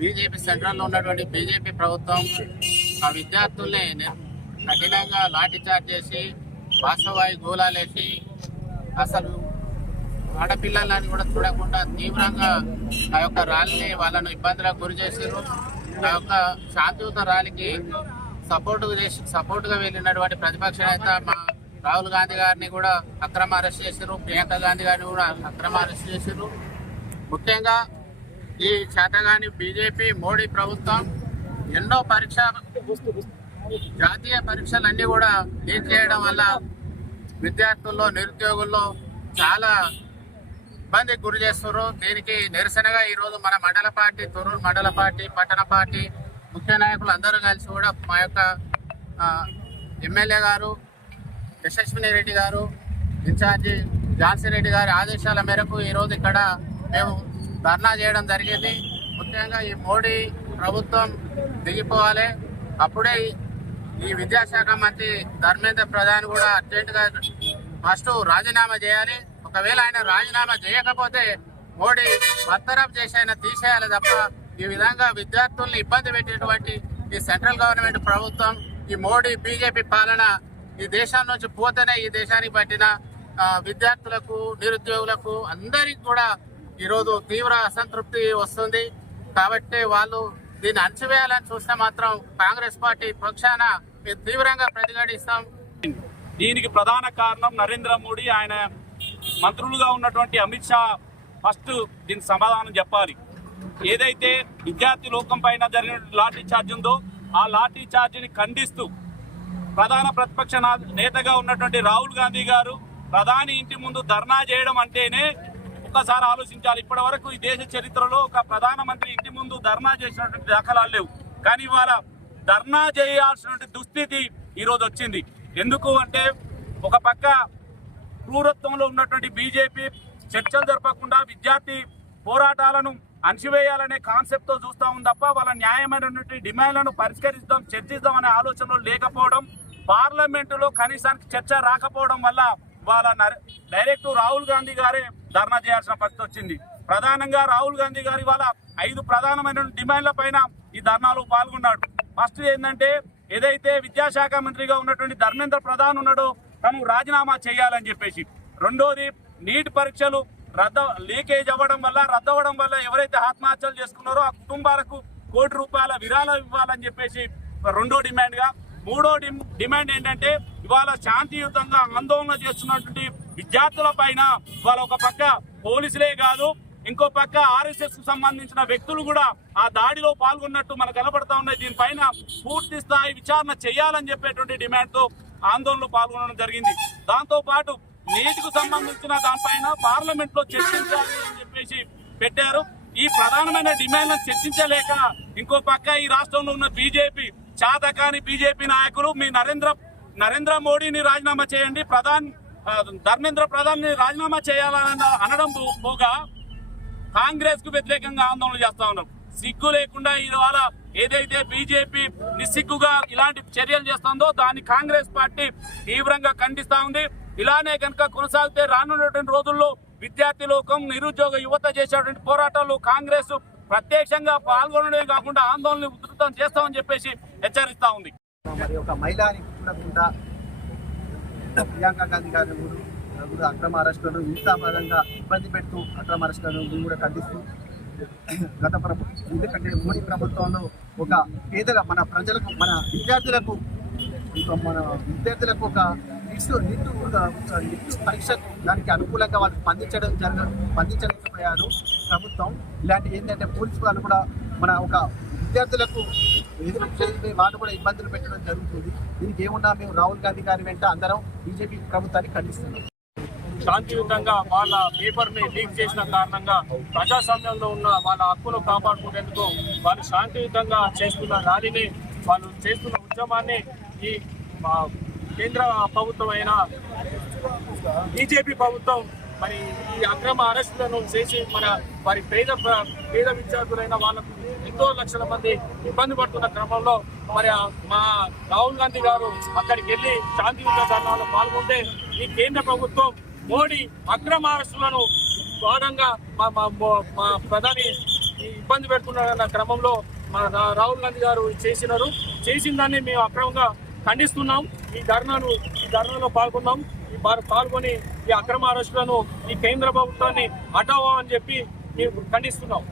BJP సెంట్రల్లో ఉన్నటువంటి BJP ప్రభుత్వం ఆ విద్యార్థుల్ని కఠినంగా లాఠీచార్జ్ చేసి వాస్తవాయి గోళాలేసి అసలు ఆడపిల్లలని కూడా చూడకుండా తీవ్రంగా ఆ యొక్క ర్యాలీని వాళ్ళను ఇబ్బందులకు గురి చేశారు. ఆ యొక్క శాంతియుత ర్యాలీకి సపోర్టుగా వెళ్ళినటువంటి ప్రతిపక్ష నేత మా రాహుల్ గాంధీ గారిని కూడా అక్రమ అరెస్ట్ చేశారు. ప్రియాంక గాంధీ గారిని కూడా అక్రమ అరెస్ట్ చేశారు. ముఖ్యంగా ఈ చేతగాని బీజేపీ మోడీ ప్రభుత్వం ఎన్నో జాతీయ పరీక్షలన్నీ కూడా లీక్ చేయడం వల్ల విద్యార్థుల్లో నిరుద్యోగుల్లో చాలా ఇబ్బందికి గురి చేస్తున్నారు. దీనికి నిరసనగా ఈరోజు మన మండల పార్టీ, తొర్రూరు మండల పార్టీ, పట్టణ పార్టీ ముఖ్య నాయకులు అందరూ కలిసి కూడా మా యొక్క ఎమ్మెల్యే గారు యశస్విని రెడ్డి గారు, ఇన్ఛార్జి ఝాన్సీ రెడ్డి గారి ఆదేశాల మేరకు ఈరోజు ఇక్కడ మేము ధర్నా చేయడం జరిగింది. ముఖ్యంగా ఈ మోడీ ప్రభుత్వం దిగిపోవాలి. అప్పుడే ఈ విద్యాశాఖ మంత్రి ధర్మేంద్ర ప్రధాన్ కూడా అర్జెంటుగా ఫస్ట్ రాజీనామా చేయాలి. ఒకవేళ ఆయన రాజీనామా చేయకపోతే మోడీ బర్తరఫ్ చేసి ఆయన తీసేయాలి తప్ప ఈ విధంగా విద్యార్థుల్ని ఇబ్బంది పెట్టేటువంటి ఈ సెంట్రల్ గవర్నమెంట్ ప్రభుత్వం, ఈ మోడీ బీజేపీ పాలన ఈ దేశం నుంచి పోతేనే ఈ దేశానికి పట్టిన విద్యార్థులకు, నిరుద్యోగులకు అందరికి కూడా ఈరోజు తీవ్ర అసంతృప్తి వస్తుంది. కాబట్టి వాళ్ళు దీన్ని అణచివేయాలని చూస్తే మాత్రం కాంగ్రెస్ పార్టీ పక్షాన మేము తీవ్రంగా ప్రతిఘటిస్తాం. దీనికి ప్రధాన కారణం నరేంద్ర మోడీ, ఆయన మంత్రులుగా ఉన్నటువంటి అమిత్ షా ఫస్ట్ దీనికి సమాధానం చెప్పాలి. ఏదైతే విద్యార్థి లోకం పైన జరిగిన లాఠీ చార్జ్ ఉందో ఆ లాఠీ చార్జిని ఖండిస్తూ ప్రధాన ప్రతిపక్ష నేతగా ఉన్నటువంటి రాహుల్ గాంధీ గారు ప్రధాని ఇంటి ముందు ధర్నా చేయడం అంటేనే ఒక్కసారి ఆలోచించాలి. ఇప్పటి వరకు ఈ దేశ చరిత్రలో ఒక ప్రధానమంత్రి ఇంటి ముందు ధర్నా చేసినటువంటి దాఖలాలు లేవు. కానీ ఇవాళ ధర్నా చేయాల్సినటువంటి దుస్థితి ఈరోజు వచ్చింది. ఎందుకు అంటే ఒక పక్క క్రూరత్వంలో ఉన్నటువంటి బీజేపీ చర్చలు జరపకుండా విద్యార్థి పోరాటాలను అణచివేయాలనే కాన్సెప్ట్తో చూస్తూ ఉంది తప్ప వాళ్ళ న్యాయమైనటువంటి డిమాండ్లను పరిష్కరిద్దాం, చర్చిద్దాం అనే ఆలోచనలో లేకపోవడం, పార్లమెంటులో కనీసానికి చర్చ రాకపోవడం వల్ల వాళ్ళ డైరెక్ట్ రాహుల్ గాంధీ గారే ధర్నా చేయాల్సిన పరిస్థితి వచ్చింది. ప్రధానంగా రాహుల్ గాంధీ గారి వాళ్ళ 5 ప్రధానమైన డిమాండ్ల పైన ఈ ధర్నాలో పాల్గొన్నాడు. ఫస్ట్ ఏంటంటే ఏదైతే విద్యాశాఖ మంత్రిగా ఉన్నటువంటి ధర్మేంద్ర ప్రధాన్ ఉన్నాడో తను రాజీనామా చేయాలని చెప్పేసి. రెండోది నీట్ పరీక్షలు లీకేజ్ అవ్వడం వల్ల, రద్దవడం వల్ల ఎవరైతే ఆత్మహత్యలు చేసుకున్నారో ఆ కుటుంబాలకు ₹1 కోటి విరాళం ఇవ్వాలని చెప్పేసి రెండో డిమాండ్గా. మూడో డిమాండ్ ఏంటంటే ఇవాళ శాంతియుతంగా ఆందోళన చేస్తున్నటువంటి విద్యార్థుల పైన ఇవాళ ఒక పక్క పోలీసులే కాదు ఇంకో పక్క RSS కు సంబంధించిన వ్యక్తులు కూడా ఆ దాడిలో పాల్గొన్నట్టు మనకు కనబడతా ఉన్నాయి. దీనిపైన పూర్తి స్థాయి విచారణ చేయాలని చెప్పేటువంటి డిమాండ్తో ఆందోళనలో పాల్గొనడం జరిగింది. దాంతో పాటు నీటికి సంబంధించిన దానిపైన పార్లమెంట్ లో చర్చించాలి అని చెప్పేసి పెట్టారు. ఈ ప్రధానమైన డిమాండ్లను చర్చించలేక ఇంకో పక్క ఈ రాష్ట్రంలో ఉన్న బీజేపీ చాతకాని బీజేపీ నాయకులు మీ నరేంద్ర మోడీని రాజీనామా చేయండి, ధర్మేంద్ర ప్రధాన్ ని రాజీనామా చేయాలని అనడం పోగా కాంగ్రెస్ కు వ్యతిరేకంగా ఆందోళన చేస్తా ఉన్నారు. సిగ్గు లేకుండా ఇవాళ ఏదైతే బీజేపీ నిస్సిగ్గుగా ఇలాంటి చర్యలు చేస్తుందో దాన్ని కాంగ్రెస్ పార్టీ తీవ్రంగా ఖండిస్తా ఉంది. ఇలానే కనుక కొనసాగితే రానున్నటువంటి రోజుల్లో విద్యార్థి లోకం, నిరుద్యోగ యువత చేసేటువంటి పోరాటాలు కాంగ్రెస్ ప్రత్యక్షంగా పాల్గొనడమే కాకుండా ఆందోళన ఉధృతం చేస్తామని చెప్పేసి హెచ్చరిస్తా ఉంది. మరి ఒక మహిళని చూడకుండా ప్రియాంక గాంధీ గారి కూడా అక్రమ అరెస్టులను ఇంతపరంగా ఇబ్బంది పెడుతూ అక్రమ అరెస్టులను మేము కూడా ఖండిస్తూ గత ప్రభుత్వం, ఎందుకంటే మోడీ ప్రభుత్వంలో ఒక పేదల మన ప్రజలకు, మన విద్యార్థులకు ఒక నీట్ పరీక్ష దానికి అనుకూలంగా వాళ్ళు స్పందించలేకపోయారు ప్రభుత్వం. ఇలాంటి ఏంటంటే పోలీసు వాళ్ళు కూడా మన ఒక విద్యార్థులకు ఎదురు వాళ్ళు కూడా ఇబ్బందులు పెట్టడం జరుగుతుంది. దీనికి ఏమున్నా మేము రాహుల్ గాంధీ గారి వెంట అందరం బీజేపీ ప్రభుత్వాన్ని ఖండిస్తున్నాం. శాంతియుతంగా వాళ్ళ పేపర్ ని లీక్ చేసిన కారణంగా ప్రజాస్వామ్యంలో ఉన్న వాళ్ళ హక్కును కాపాడుకునేందుకు వాళ్ళు శాంతియుతంగా చేస్తున్న ర్యాలీని, వాళ్ళు చేస్తున్న ఉద్యమాన్ని ఈ కేంద్ర ప్రభుత్వం అయిన బీజేపీ ప్రభుత్వం మరి ఈ అక్రమ అరెస్టులను చేసి వారి పేద విద్యార్థులైన వాళ్ళకు ఎంతో లక్షల మంది ఇబ్బంది పడుతున్న క్రమంలో మరి మా రాహుల్ గాంధీ గారు అక్కడికి వెళ్ళి శాంతియుత ధర్నాలో పాల్గొంటే ఈ కేంద్ర ప్రభుత్వం మోడీ అక్రమ అరెస్టులను భాగంగా మా ప్రధాని ఈ ఇబ్బంది పెడుతున్న క్రమంలో మన రాహుల్ గాంధీ గారు చేసిన దాన్ని మేము అక్రమంగా ఖండిస్తున్నాం. ఈ ధర్నాలో పాల్గొన్నాం. పాల్గొని ఈ అక్రమ అరెస్టులను ఈ కేంద్ర ప్రభుత్వాన్ని హఠావో అని చెప్పి మేము ఖండిస్తున్నాం.